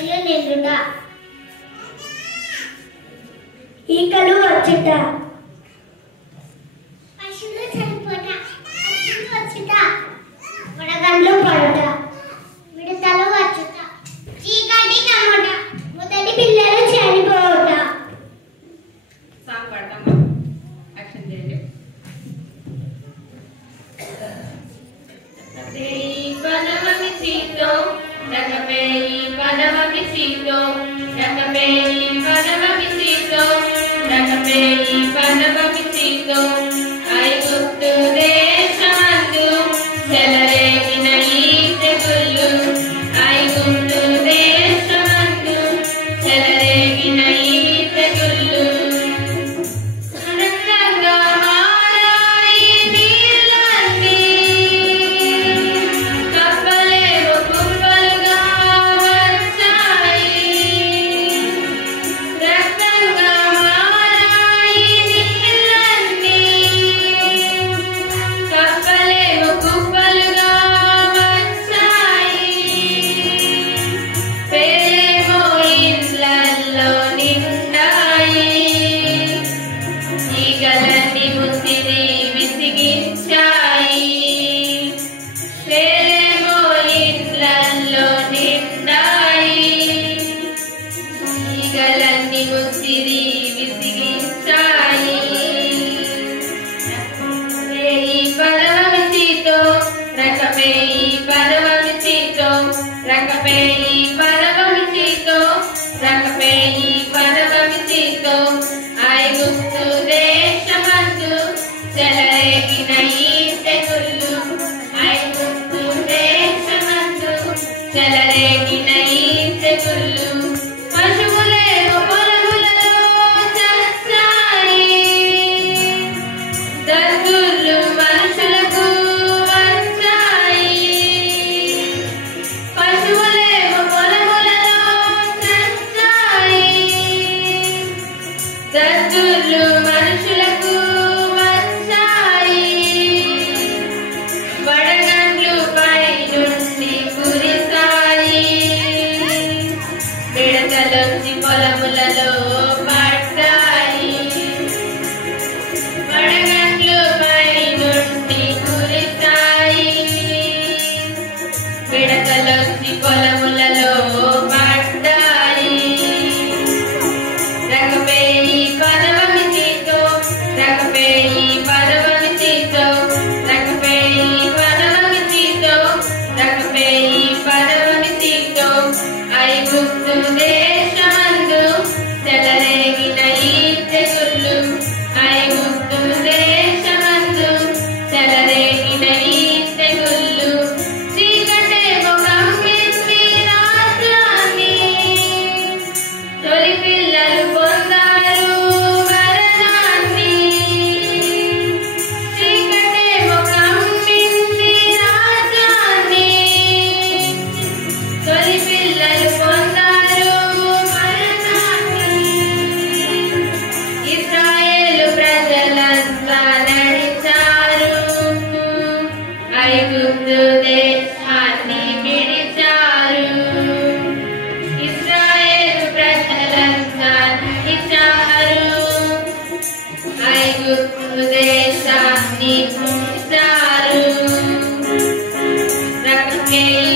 నీళ్లు నిండుట ఈకలు వచ్చుట పశువులు చనిపోట పక్షులు వచ్చుట వడగండ్లు పడుట మిడతలు వచ్చుట చీకటి కమ్ముట మొదటి పిల్లలు చనిపోవుట. సాంగ్ పాడతామా? యాక్షన్ చేయండి. పదవమిసితో రకపేయి పదవమిసితో రకపేయి పదవమిసితో రకపేయి పదవమిసితో ఐగుప్తు దేశమందు చెలరేగిన ఈ తెగుళ్ళు ఐగుప్తు దేశమందు చెలరేగిన ఈ తెగుళ్ళు రక్తంగా మారాయి నీళ్ళన్నీ కప్పలేవు కుప్పలుగా వచ్చాయి రక్తంగా మారాయి నీళ్ళన్నీ కప్పలేవు కుప్పలుగా వచ్చాయి పేరేమో ఇళ్ళల్లో నిండాయి ఈగలన్నీ ముసిరి విసిగించాయి పేరేమో ఇళ్ళల్లో నిండాయి ఈగలన్నీ ముసిరి విసిగించాయి ఈ పదవమిసితో రకపేయి పదవమిసితో రకపేయి పదవమిసితో రకపేయి పదవమిసితో ఐగుప్తు దేశమందు చెలరేగిన ఈ తెగుళ్ళు ఐగుప్తు దేశమందు చెలరేగిన ఈ తెగుళ్ళు పశువులేమో పొలములలో చచ్చాయి దద్దుర్లు మనుషులకు వచ్చాయి పశువులేమో పొలములలో చచ్చాయి దద్దుర్లు మనుషులకు వచ్చాయి వడగండ్లు పై నుండి కురిసాయి మిడతలొచ్చి పొలములలో పడ్డాయి వడగండ్లు పై నుండి కురిసాయి మిడతలొచ్చి పొలములలో పడ్డాయి రకపేయి పదవమిసితో రకపేయి పదవమిసితో రకపేయి పదవమిసితో రకపేయి పదవమిసితో ఐగుప్తు దేశమందు చెలరేగిన ఈ తెగుళ్ళు ఐగుప్తు దేశమందు చెలరేగిన ఈ తెగుళ్ళు చీకటేమో కమ్మింది రాజ్యాన్ని తొలి పిల్లలు పొందారు వరదాన్ని చీకటేమో కమ్మింది రాజ్యాన్ని తొలి పిల్లలు పొందారు వరదాన్ని ఇశ్రాయేలు ప్రజలంతా నడిచారు ఐగుప్తు దేశాన్ని విడిచారు ఇశ్రాయేలు ప్రజలంతా నడిచారు ఐగుప్తు దేశాన్ని విడిచారు రకపేయి